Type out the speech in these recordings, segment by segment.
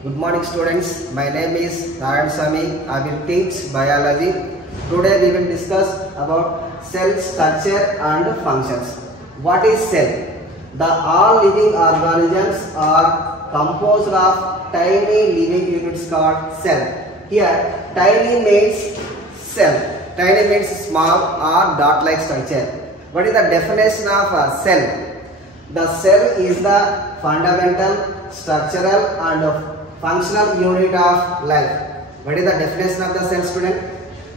Good morning students, my name is Narayan Swami. I will teach biology. Today we will discuss about cell structure and functions. What is cell? The all living organisms are composed of tiny living units called cell. Here tiny means cell. Tiny means small or dot-like structure. What is the definition of a cell? The cell is the fundamental, structural and functional unit of life. What is the definition of the cell, student?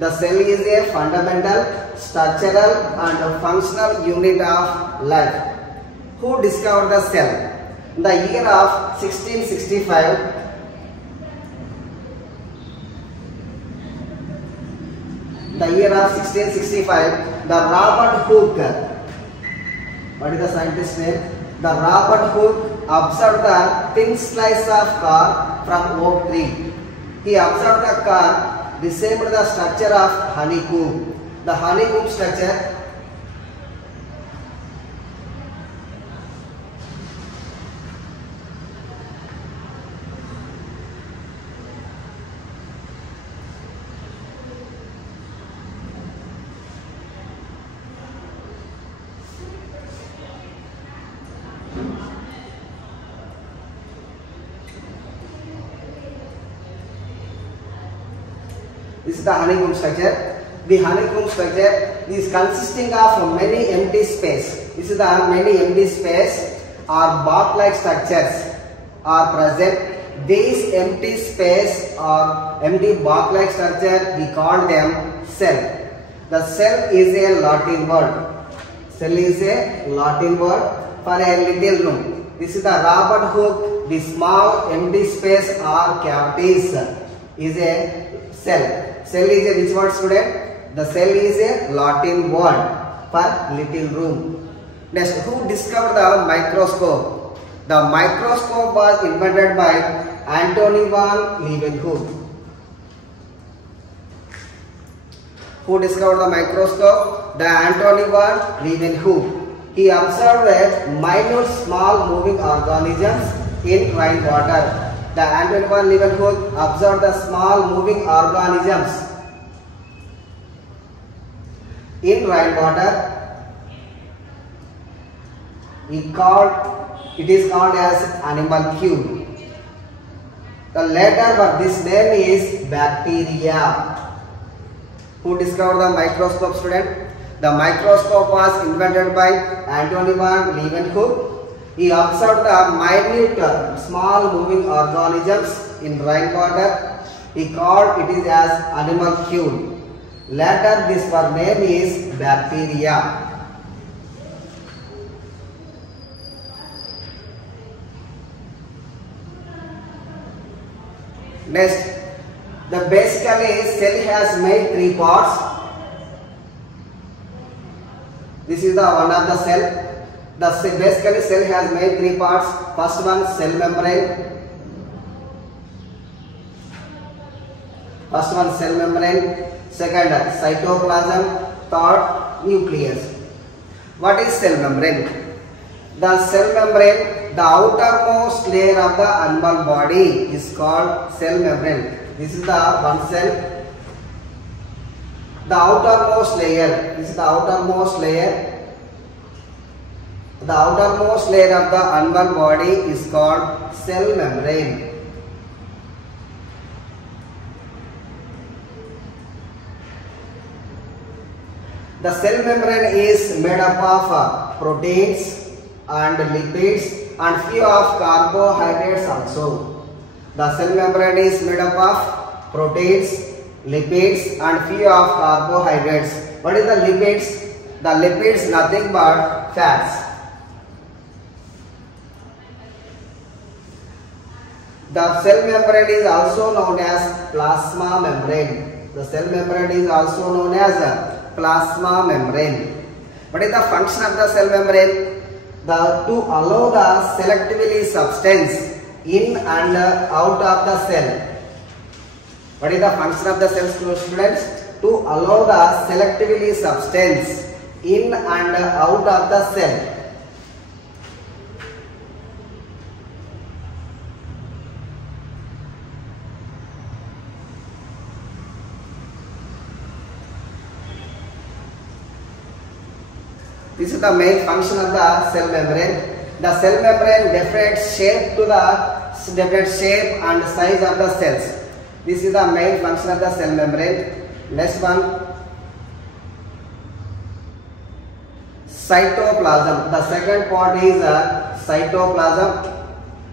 The cell is a fundamental, structural and functional unit of life. Who discovered the cell? In the year of 1665, the Robert Hooke. What is the scientist name? The Robert Hooke observed the thin slice of car from oak tree. He observed the car resembled the structure of honeycomb. The honeycomb structure This is the honeycomb structure. The honeycomb structure is consisting of many empty space. This is the many empty space or box-like structures are present. These empty space or empty box-like structure, we call them cell. The cell is a Latin word. Cell is a Latin word for a little room. This is the Robert Hooke. The small empty space or cavities is a cell. Cell is a which word, student? The cell is a Latin word for little room. Next, who discovered the microscope? The microscope was invented by Antony van Leeuwenhoek. Who discovered the microscope? The Antony van Leeuwenhoek. He observed minute small moving organisms in rainwater. The Antony van Leeuwenhoek observed the small moving organisms in rainwater. It is called as animalcule. The letter for this name is bacteria. Who discovered the microscope, student? The microscope was invented by Antony van Leeuwenhoek. He observed the minute small moving organisms in rainwater. He called it as animalcule. Later this name is bacteria. Next, basically cell has made three parts. This is the one of the cell. Basically cell has made three parts. First one, cell membrane. Second, cytoplasm. Third, nucleus. What is cell membrane? The cell membrane, the outermost layer of the animal body, is called cell membrane. This is the one cell. The outermost layer. This is the outermost layer. The outermost layer of the animal body is called cell membrane. The cell membrane is made up of proteins and lipids and few of carbohydrates also. The cell membrane is made up of proteins, lipids and few of carbohydrates. What is the lipids? The lipids nothing but fats. The cell membrane is also known as plasma membrane. The cell membrane is also known as plasma membrane. What is the function of the cell membrane? To allow the selectively substance in and out of the cell. What is the function of the cell, students? To allow the selectively substance in and out of the cell. This is the main function of the cell membrane. The cell membrane different shape to the different shape and size of the cells. This is the main function of the cell membrane. Next one, cytoplasm. The second part is cytoplasm.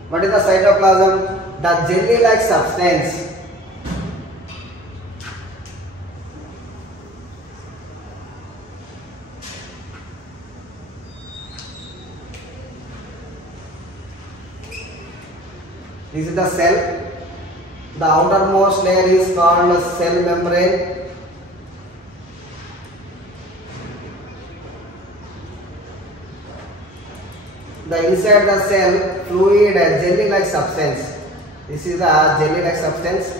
What is the cytoplasm? The jelly-like substance. This is the cell. The outermost layer is called cell membrane. The inside the cell fluid jelly-like substance. This is the jelly-like substance.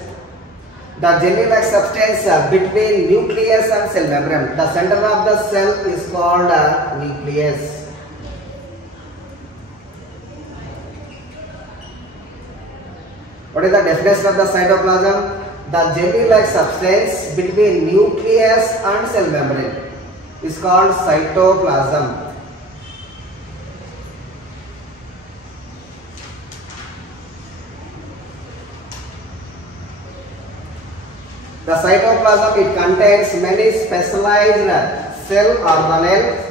The jelly-like substance between nucleus and cell membrane. The center of the cell is called nucleus. What is the definition of the cytoplasm? The jelly-like substance between nucleus and cell membrane is called cytoplasm. The cytoplasm, it contains many specialized cell organelles.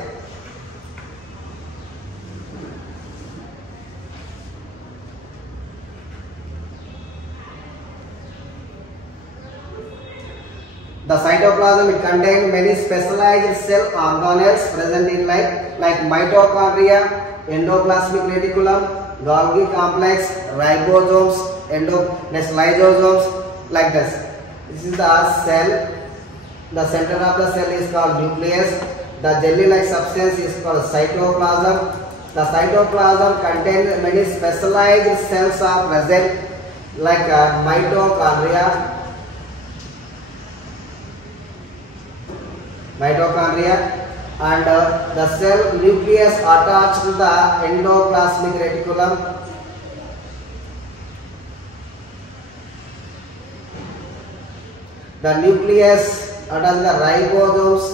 The cytoplasm, it contains many specialized cell organelles present in like mitochondria, endoplasmic reticulum, Golgi complex, ribosomes, lysosomes, like this. This is the cell. The center of the cell is called nucleus. The jelly-like substance is called cytoplasm. The cytoplasm contains many specialized cells are present like mitochondria, and the cell nucleus attached to the endoplasmic reticulum. The nucleus attached to the ribosomes.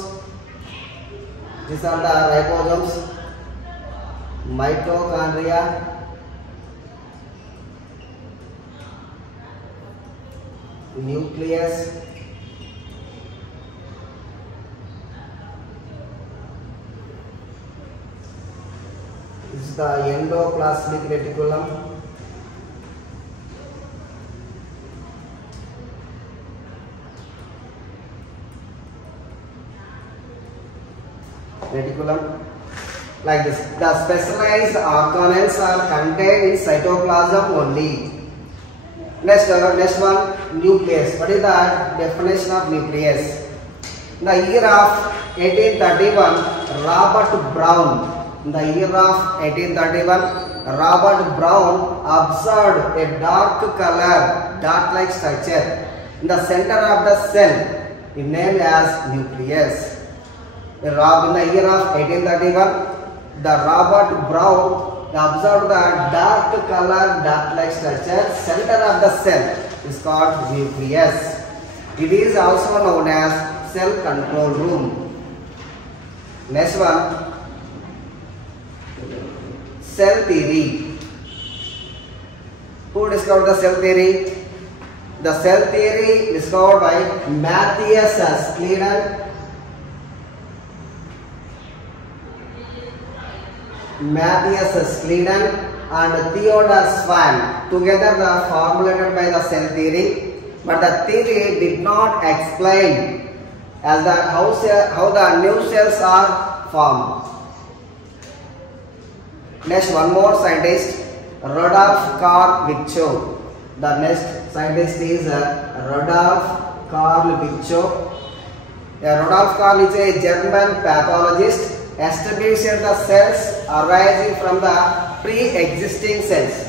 These are the ribosomes, mitochondria, nucleus, this is the endoplasmic reticulum. Like this. The specialized organelles are contained in cytoplasm only. Next one, nucleus. What is the definition of nucleus? In the year of 1831, Robert Brown. In the year of 1831, Robert Brown observed a dark color, dot-like structure in the center of the cell, named as nucleus. In the year of 1831, the Robert Brown observed the dark color, dot-like structure center of the cell is called nucleus. It is also known as cell control room. Next one, cell theory. Who discovered the cell theory? The cell theory discovered by Matthias Schleden. Matthias Schleden and Theodor Schwann together the formulated by the cell theory, but the theory did not explain as the how the new cells are formed. Next, one more scientist, Rudolf Karl Virchow. The next scientist is Rudolf Karl Virchow. Rudolf Karl is a German pathologist. Established the cells arising from the pre-existing cells.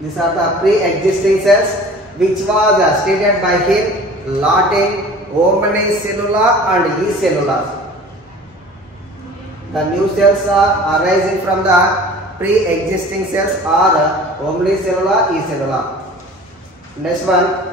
These are the pre-existing cells which was stated by him Latin omnicellula and ecellula. The new cells are arising from the pre-existing cells are omnicellula, ecellula. Next one,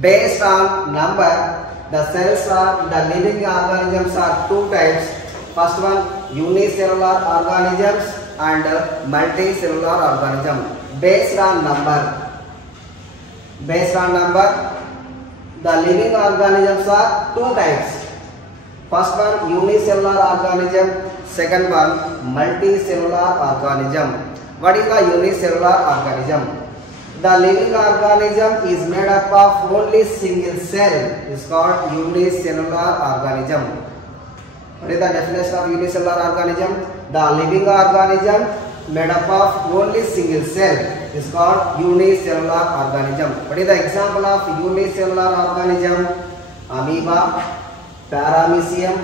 Based on number, the cells are the living organisms are two types. First one, unicellular organisms and multicellular organism. Based on number, the living organisms are two types. First one, unicellular organism. Second one, multicellular organism. What is the unicellular organism? The living organism is made up of only single cell. It's called unicellular organism. What is the definition of unicellular organism? The living organism made up of only single cell is called unicellular organism. What is the example of unicellular organism? Amoeba, Paramecium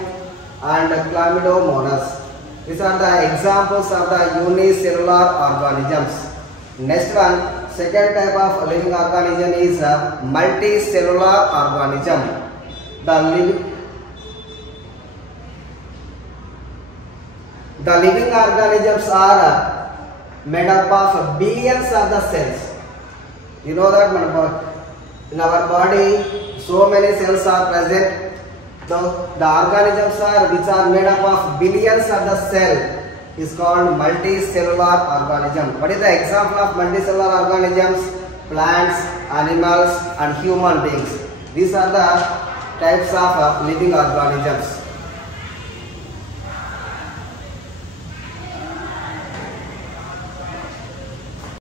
and Chlamydomonas. These are the examples of the unicellular organisms. Next one, second type of living organism is multicellular organism. The living organisms are made up of billions of the cells. You know that in our body so many cells are present. The organisms which are made up of billions of the cell is called multicellular organism. What is the example of multicellular organisms? Plants, animals and human beings. These are the types of living organisms.